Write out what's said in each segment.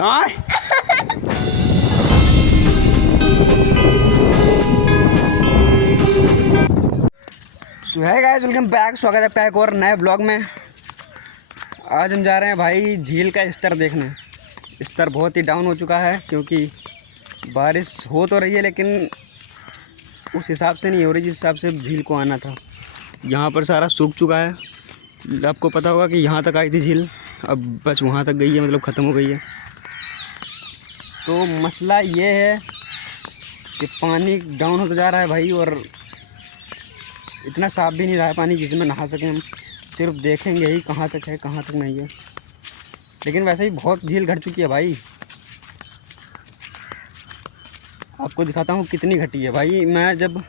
हाँ सो है guys, welcome back. स्वागत है आपका एक और नए ब्लॉग में। आज हम जा रहे हैं भाई झील का स्तर देखने। स्तर बहुत ही डाउन हो चुका है क्योंकि बारिश हो तो रही है लेकिन उस हिसाब से नहीं हो रही जिस हिसाब से झील को आना था। यहाँ पर सारा सूख चुका है। आपको पता होगा कि यहाँ तक आई थी झील, अब बस वहाँ तक गई है, मतलब ख़त्म हो गई है। तो मसला ये है कि पानी डाउन होता जा रहा है भाई, और इतना साफ़ भी नहीं रहा है पानी जिसमें नहा सकें हम। सिर्फ देखेंगे ही कहाँ तक है कहाँ तक नहीं है। लेकिन वैसे ही बहुत झील घट चुकी है भाई। आपको दिखाता हूँ कितनी घटी है भाई। मैं जब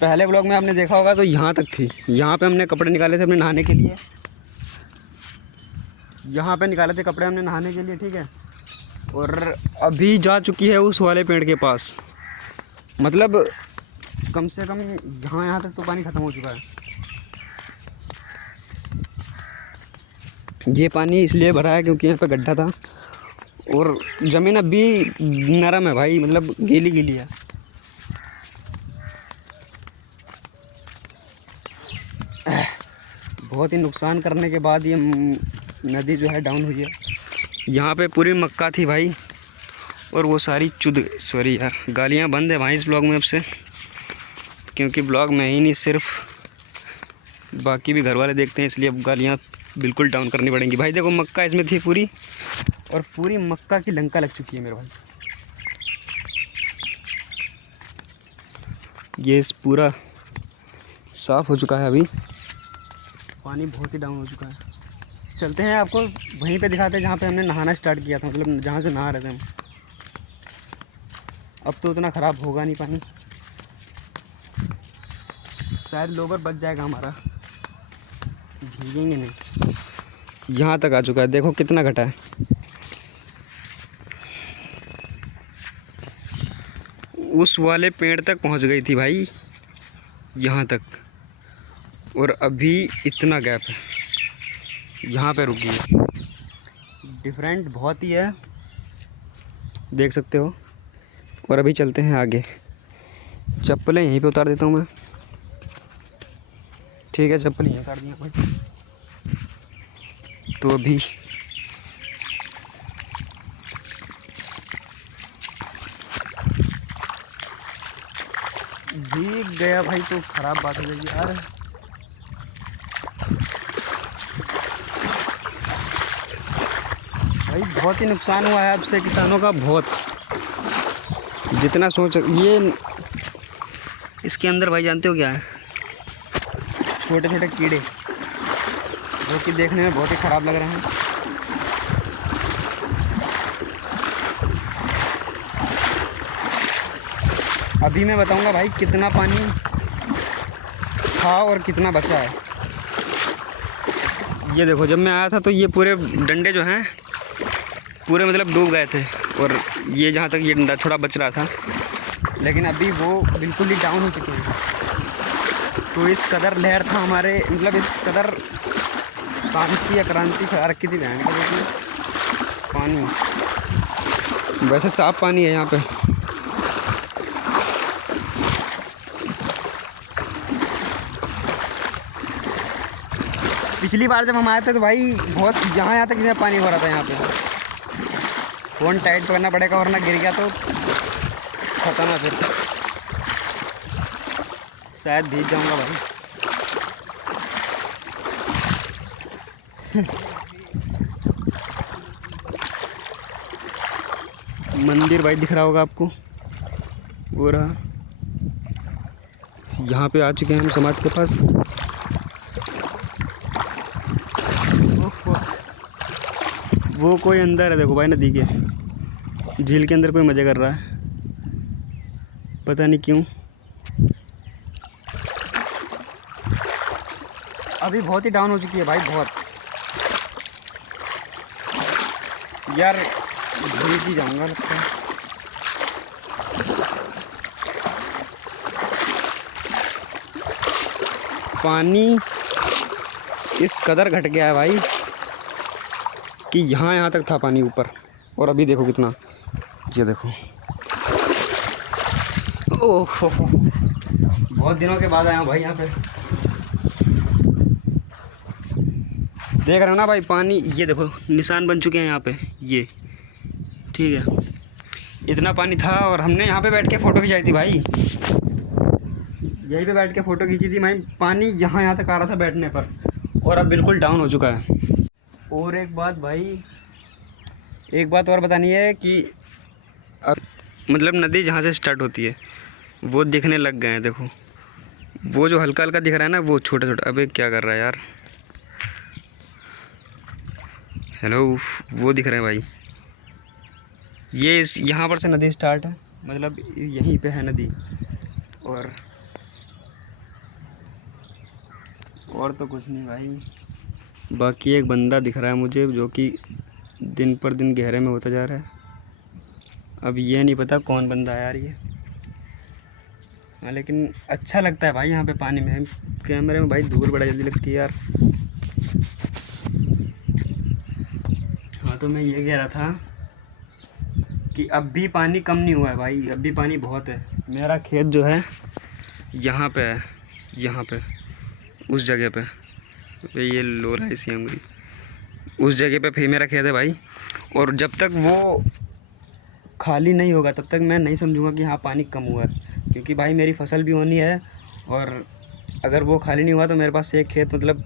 पहले ब्लॉग में आपने देखा होगा तो यहाँ तक थी। यहाँ पे हमने कपड़े निकाले थे अपने नहाने के लिए। यहाँ पे निकाले थे कपड़े हमने नहाने के लिए, ठीक है। और अभी जा चुकी है उस वाले पेड़ के पास। मतलब कम से कम यहाँ तक तो पानी ख़त्म हो चुका है। ये पानी इसलिए भरा है क्योंकि यहाँ पे गड्ढा था और ज़मीन अभी नरम है भाई, मतलब गीली गीली है। बहुत ही नुकसान करने के बाद ये नदी जो है डाउन हुई है। यहाँ पे पूरी मक्का थी भाई, और वो सारी सॉरी यार, गालियाँ बंद है भाई इस ब्लॉग में अब से, क्योंकि ब्लॉग में ही नहीं सिर्फ बाकी भी घर वाले देखते हैं, इसलिए अब गालियाँ बिल्कुल डाउन करनी पड़ेंगी भाई। देखो मक्का इसमें थी पूरी, और पूरी मक्का की लंका लग चुकी है मेरे भाई। ये पूरा साफ़ हो चुका है, अभी पानी बहुत ही डाउन हो चुका है। चलते हैं, आपको वहीं पे दिखाते हैं जहाँ पे हमने नहाना स्टार्ट किया था, मतलब जहाँ से नहा रहे थे हम। अब तो उतना ख़राब होगा नहीं पानी, शायद लोबर बच जाएगा हमारा, भीगेंगे नहीं। यहाँ तक आ चुका है, देखो कितना घटा है। उस वाले पेड़ तक पहुँच गई थी भाई, यहाँ तक, और अभी इतना गैप है, यहाँ पे रुकी है। डिफरेंट बहुत ही है, देख सकते हो। और अभी चलते हैं आगे। चप्पलें यहीं पे उतार देता हूँ मैं, ठीक है। चप्पल यहीं उतार दिया भाई। तो अभी भीग गया भाई तो ख़राब बात हो जाएगी यार। भाई बहुत ही नुकसान हुआ है अब से किसानों का, बहुत, जितना सोच। ये इसके अंदर भाई जानते हो क्या है? छोटे छोटे कीड़े, जो कि देखने में बहुत ही ख़राब लग रहे हैं। अभी मैं बताऊंगा भाई कितना पानी था और कितना बचा है। ये देखो, जब मैं आया था तो ये पूरे डंडे जो हैं पूरे मतलब डूब गए थे, और ये जहाँ तक ये डंडा थोड़ा बच रहा था, लेकिन अभी वो बिल्कुल ही डाउन हो चुके हैं। तो इस कदर लहर था हमारे, मतलब इस कदर क्रांति या क्रांति खा रखी थी बहन का। देखिए पानी, वैसे साफ़ पानी है यहाँ पे। पिछली बार जब हम आए थे तो भाई बहुत यहाँ तक इतना पानी भरा था यहाँ पे। फ़ोन टाइट करना पड़ेगा वरना गिर गया तो खतरनाक, फिर शायद भीग जाऊँगा भाई। मंदिर भाई दिख रहा होगा आपको, वो रहा। यहाँ पे आ चुके हैं हम समाधि के पास। वो कोई अंदर है, देखो भाई नदी के, झील के अंदर कोई मज़े कर रहा है, पता नहीं क्यों। अभी बहुत ही डाउन हो चुकी है भाई, बहुत यार। भूल ही जाऊंगा लगता है। पानी इस कदर घट गया है भाई कि यहाँ तक था पानी ऊपर, और अभी देखो कितना, ये देखो, ओह बहुत दिनों के बाद आया हूँ भाई यहाँ पे। देख रहे हो ना भाई पानी, ये देखो निशान बन चुके हैं यहाँ पे, ये ठीक है। इतना पानी था और हमने यहाँ पे बैठ के फ़ोटो खिंचाई थी भाई, यहीं पे बैठ के फ़ोटो खींची थी भाई। पानी यहाँ तक आ रहा था बैठने पर, और अब बिल्कुल डाउन हो चुका है। और एक बात भाई, एक बात और बतानी है कि अब मतलब नदी जहाँ से स्टार्ट होती है वो दिखने लग गए हैं। देखो वो जो हल्का हल्का दिख रहा है ना, वो छोटा छोटा, अबे क्या कर रहा है यार, हेलो, वो दिख रहे हैं भाई। ये यहाँ पर से नदी स्टार्ट है, मतलब यहीं पे है नदी। और तो कुछ नहीं भाई। बाकी एक बंदा दिख रहा है मुझे जो कि दिन पर दिन गहरे में होता जा रहा है। अब ये नहीं पता कौन बंदा है यार ये, हाँ लेकिन अच्छा लगता है भाई यहाँ पे पानी में। कैमरे में भाई धूल बड़ा जल्दी लगती है यार। हाँ तो मैं ये कह रहा था कि अब भी पानी कम नहीं हुआ है भाई, अब भी पानी बहुत है। मेरा खेत जो है यहाँ पे है, यहाँ पे उस जगह पे ये लो रहा है इसी अंगली, उस जगह पे फिर मेरा खेत है भाई। और जब तक वो खाली नहीं होगा तब तक मैं नहीं समझूंगा कि हाँ पानी कम हुआ है, क्योंकि भाई मेरी फसल भी होनी है। और अगर वो खाली नहीं हुआ तो मेरे पास एक खेत, मतलब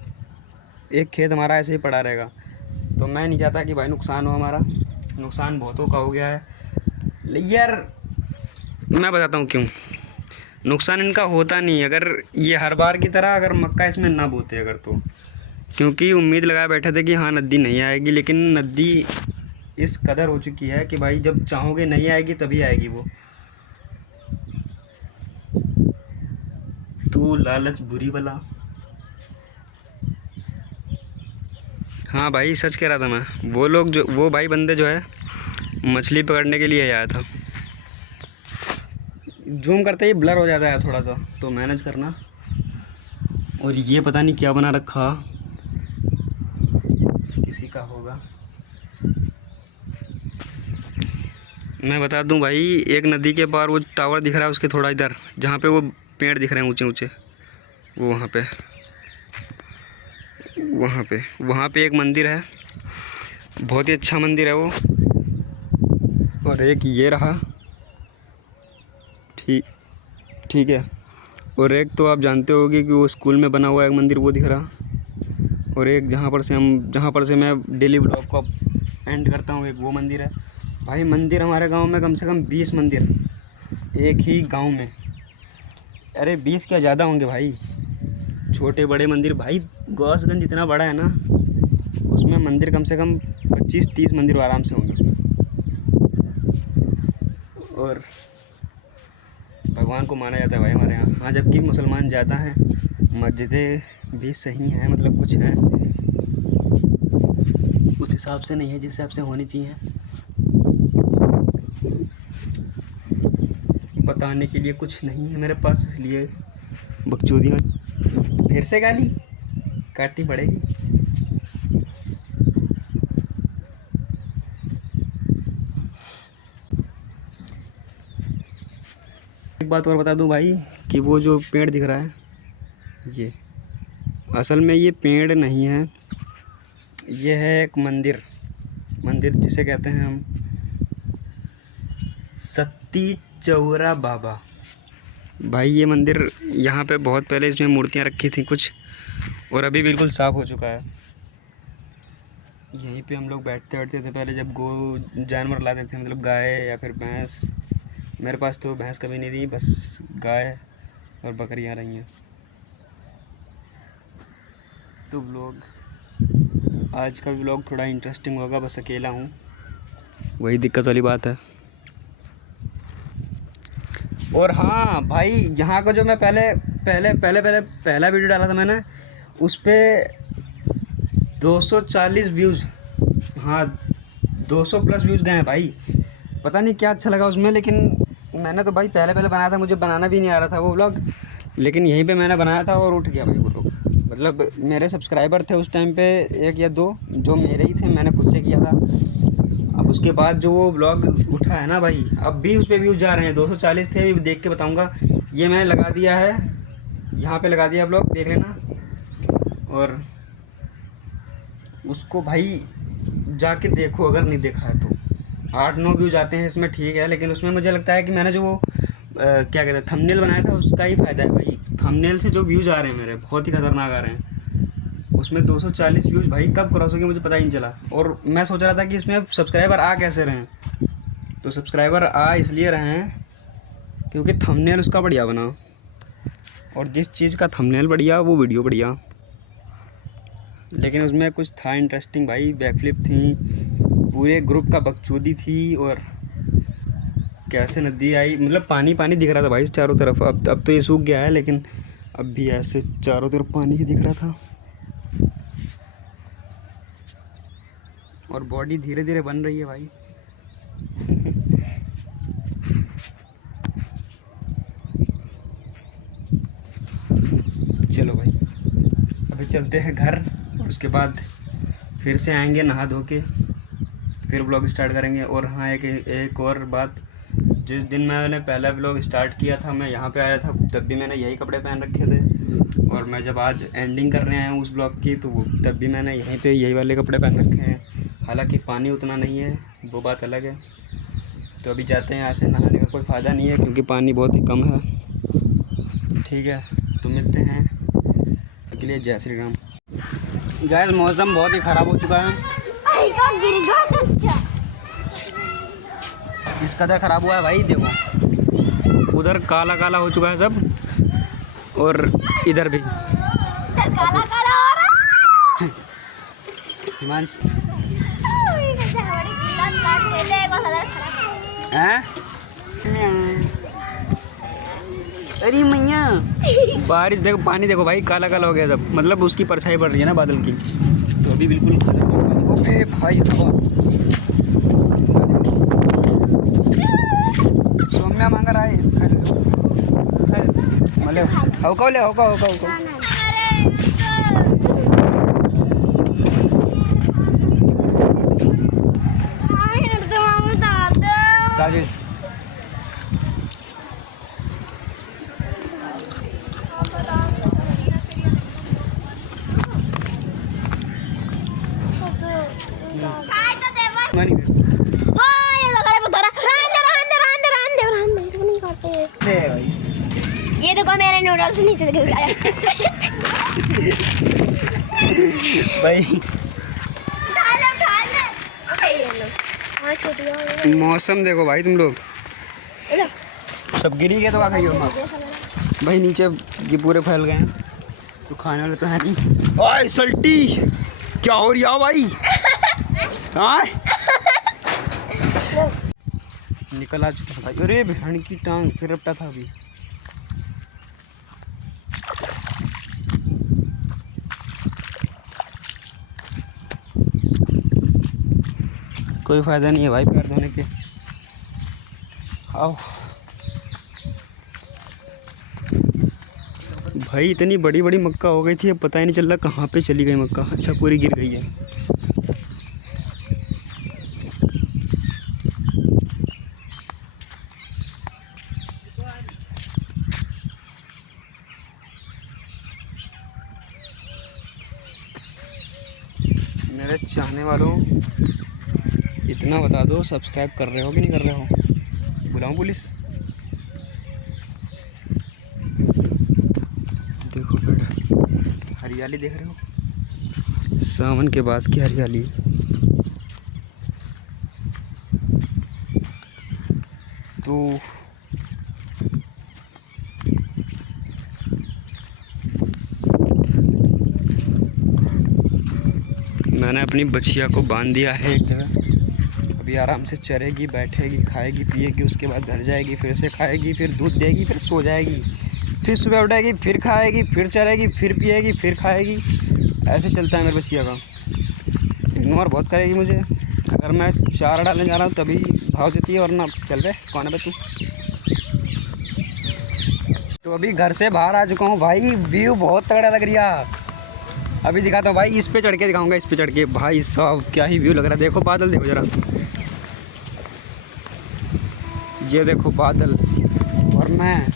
एक खेत हमारा ऐसे ही पड़ा रहेगा। तो मैं नहीं चाहता कि भाई नुकसान हो हमारा, नुकसान बहुतों का हो गया है। यार मैं बताता हूँ क्यों नुकसान इनका होता नहीं। अगर ये हर बार की तरह अगर मक्का इसमें ना बोते अगर, तो क्योंकि उम्मीद लगाए बैठे थे कि हाँ नदी नहीं आएगी, लेकिन नदी इस कदर हो चुकी है कि भाई जब चाहोगे नहीं आएगी तभी आएगी वो। तू लालच बुरी बला। हाँ भाई सच कह रहा था मैं। वो लोग जो, वो भाई बंदे जो है मछली पकड़ने के लिए आया था। जूम करते ही ब्लर हो जाता है थोड़ा सा, तो मैनेज करना। और ये पता नहीं क्या बना रखा, किसी का होगा। मैं बता दूं भाई, एक नदी के पार वो टावर दिख रहा है, उसके थोड़ा इधर जहाँ पे वो पेड़ दिख रहे हैं ऊंचे ऊंचे, वो वहाँ पे एक मंदिर है, बहुत ही अच्छा मंदिर है वो। और एक ये रहा, ठीक है। और एक तो आप जानते होगे कि वो स्कूल में बना हुआ एक मंदिर, वो दिख रहा। और एक जहाँ पर से मैं डेली ब्लॉग को एंड करता हूँ, एक वो मंदिर है भाई। मंदिर हमारे गांव में कम से कम 20 मंदिर एक ही गांव में, अरे 20 क्या ज़्यादा होंगे भाई, छोटे बड़े मंदिर भाई। गौसगंज इतना बड़ा है ना, उसमें मंदिर कम से कम 25-30 मंदिर आराम से होंगे उसमें। और भगवान को माना जाता है भाई हमारे यहाँ। हाँ जबकि मुसलमान ज़्यादा हैं, मस्जिदें भी सही हैं, मतलब कुछ हैं, उस हिसाब से नहीं है जिस हिसाब से होनी चाहिए। बताने के लिए कुछ नहीं है मेरे पास, इसलिए बकचोदियाँ फिर से गाली काटनी पड़ेगी। एक बात और बता दूं भाई कि वो जो पेड़ दिख रहा है, ये असल में ये पेड़ नहीं है, ये है एक मंदिर जिसे कहते हैं हम सती चौरा बाबा। भाई ये मंदिर यहाँ पे बहुत पहले इसमें मूर्तियाँ रखी थी कुछ, और अभी बिल्कुल साफ़ हो चुका है। यहीं पे हम लोग बैठते थे पहले, जब जानवर लाते थे, मतलब गाय या फिर भैंस। मेरे पास तो भैंस कभी नहीं रही, बस गाय और बकरियाँ रही हैं। तो आज का व्लॉग थोड़ा इंटरेस्टिंग होगा, बस अकेला हूँ, वही दिक्कत वाली बात है। और हाँ भाई, यहाँ का जो मैं पहला वीडियो डाला था मैंने, उस पर 240 व्यूज़, हाँ 200 प्लस व्यूज़ गए हैं भाई। पता नहीं क्या अच्छा लगा उसमें, लेकिन मैंने तो भाई पहले बनाया था, मुझे बनाना भी नहीं आ रहा था वो व्लॉग, लेकिन यहीं पे मैंने बनाया था और उठ गया भाई वो लोग। मतलब मेरे सब्सक्राइबर थे उस टाइम पे 1 या 2 जो मेरे ही थे, मैंने खुद से किया था। अब उसके बाद जो वो ब्लॉग उठा है ना भाई, अब भी उस पर व्यूज़ जा रहे हैं। 240 थे, अभी देख के बताऊंगा। ये मैंने लगा दिया है, यहाँ पे लगा दिया ब्लॉग, देख लेना। और उसको भाई जाके देखो अगर नहीं देखा है तो। 8-9 व्यूज़ आते हैं इसमें, ठीक है, लेकिन उसमें मुझे लगता है कि मैंने जो वो क्या कहते हैं थंबनेल बनाया था उसका ही फ़ायदा है भाई। थंबनेल से जो व्यूज़ आ रहे हैं मेरे बहुत ही ख़तरनाक आ रहे हैं। उसमें 240 व्यूज़ भाई कब क्रॉस हो गए मुझे पता ही नहीं चला। और मैं सोच रहा था कि इसमें सब्सक्राइबर आ कैसे रहे हैं, तो सब्सक्राइबर आ इसलिए रहे हैं क्योंकि थंबनेल उसका बढ़िया बना, और जिस चीज़ का थंबनेल बढ़िया वो वीडियो बढ़िया। लेकिन उसमें कुछ था इंटरेस्टिंग भाई, बैकफ्लिप थी, पूरे ग्रुप का बकचोदी थी, और कैसे नदी आई, मतलब पानी पानी दिख रहा था भाई चारों तरफ। अब तो ये सूख गया है, लेकिन अब भी ऐसे चारों तरफ पानी ही दिख रहा था। और बॉडी धीरे धीरे बन रही है भाई। चलो भाई अभी चलते हैं घर, और उसके बाद फिर से आएंगे नहा धो के, फिर ब्लॉग स्टार्ट करेंगे। और हाँ, एक और बात, जिस दिन मैंने पहला ब्लॉग स्टार्ट किया था, मैं यहाँ पे आया था, तब भी मैंने यही कपड़े पहन रखे थे। और मैं जब आज एंडिंग कर रहे हैं उस ब्लॉग की, तो तब भी मैंने यहीं पे यही वाले कपड़े पहन रखे हैं। हालांकि पानी उतना नहीं है, वो बात अलग है। तो अभी जाते हैं यहाँ से, नहाने का कोई फ़ायदा नहीं है क्योंकि पानी बहुत ही कम है। ठीक है, तो मिलते हैं, के लिए जय श्री राम। गाइस मौसम बहुत ही ख़राब हो चुका है, इस कदर ख़राब हुआ है भाई। देखो उधर काला काला हो चुका है सब, और इधर भी काला काला हो रहा है। अरे मैया बारिश देखो, पानी देखो भाई काला काला हो गया सब, मतलब उसकी परछाई पड़ रही है ना बादल की, तो अभी बिल्कुल ओके भाई। सौम्या मांगा रहा है, मतलब होका ले होका होका होका। काजी ये देखो मेरे नूडल्स नीचे गिर गए भाई। मौसम देखो भाई, तुम लोग सब गिरी गए तो आ खाइयो भाई। नीचे ये पूरे फैल गए हैं, तो खाने वाले तो है नहीं। ओए सल्टी क्या हो रही है भाई? हाँ निकल आ चुका भाई। अरे भेड़ की टांग फिर रपटा था अभी। कोई फायदा नहीं है भाई पैर धोने के। आओ भाई, इतनी बड़ी बड़ी मक्का हो गई थी, अब पता ही नहीं चल रहा कहाँ पे चली गई मक्का। अच्छा पूरी गिर गई है। मेरे चाहने वालों इतना बता दो, सब्सक्राइब कर रहे हो कि नहीं कर रहे हो? बुलाऊं पुलिस? देखो पेड़, हरियाली देख रहे हो? सावन के बाद की हरियाली। तो मैंने अपनी बछिया को बांध दिया है एक जगह। अभी आराम से चरेगी, बैठेगी, खाएगी, पिएगी, उसके बाद घर जाएगी, फिर से खाएगी, फिर दूध देगी, फिर सो जाएगी, फिर सुबह उठेगी, फिर खाएगी, फिर चरेगी, फिर पिएगी, फिर खाएगी। ऐसे चलता है मेरे बछिया का। इग्नोर बहुत करेगी मुझे। अगर मैं चारा डालने जा रहा हूँ तभी भाव देती है, वरना चल रहे कौन है बे तू। तो अभी घर से बाहर आ चुका हूँ भाई। व्यू बहुत तगड़ा लग रहा है। अभी दिखाता हूँ भाई, इस पे चढ़ के दिखाऊंगा। इस पे चढ़ के भाई साहब क्या ही व्यू लग रहा है। देखो बादल देखो जरा, ये देखो बादल, और मैं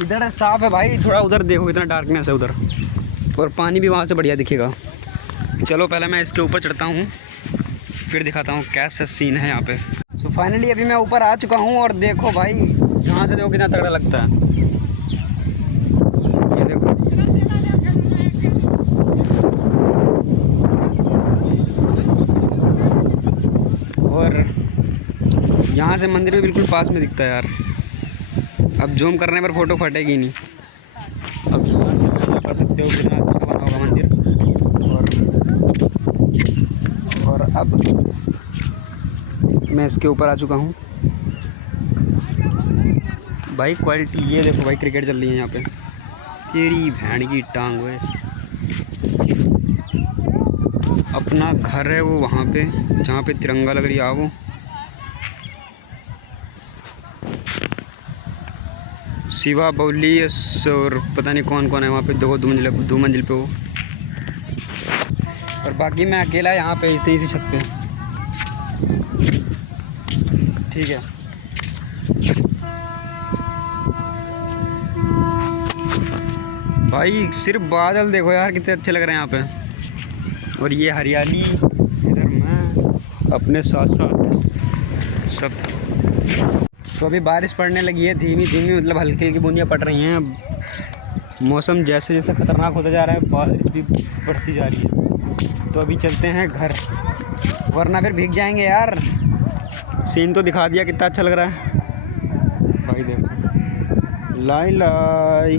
इधर साफ है भाई, थोड़ा उधर देखो कितना डार्कनेस है उधर, और पानी भी वहाँ से बढ़िया दिखेगा। चलो पहले मैं इसके ऊपर चढ़ता हूँ, फिर दिखाता हूँ कैसा सीन है यहाँ पे। सो फाइनली अभी मैं ऊपर आ चुका हूँ, और देखो भाई यहाँ से देखो कितना तगड़ा लगता है। ये देखो और यहाँ से मंदिर भी बिल्कुल पास में दिखता है यार। अब जूम करने पर फ़ोटो फटेगी नहीं। अब यहाँ से कैसा कर सकते हो, कितना अच्छा बना होगा मंदिर। और अब मैं इसके ऊपर आ चुका हूँ भाई। क्वालिटी ये देखो भाई, क्रिकेट चल रही है यहाँ पे, तेरी भैंड की टांग हुए। अपना घर है वो वहाँ पे जहाँ पे तिरंगा लग रही है वो। शिवा बौली और पता नहीं कौन कौन है वहाँ पे, देखो दो मंजिल पे वो, और बाकी मैं अकेला यहाँ पे इतनी सी छत पे। ठीक है, भाई सिर्फ बादल देखो यार कितने अच्छे लग रहे हैं यहाँ पे, और ये हरियाली, इधर मैं अपने साथ साथ सब। तो अभी बारिश पड़ने लगी है धीमी धीमी, मतलब हल्की हल्की बूंदियाँ पड़ रही हैं। अब मौसम जैसे जैसे ख़तरनाक होता जा रहा है, बारिश भी बढ़ती जा रही है। तो अभी चलते हैं घर, वरना फिर भीग जाएंगे यार। सीन तो दिखा दिया कितना अच्छा लग रहा है भाई, देखो लाई लाई।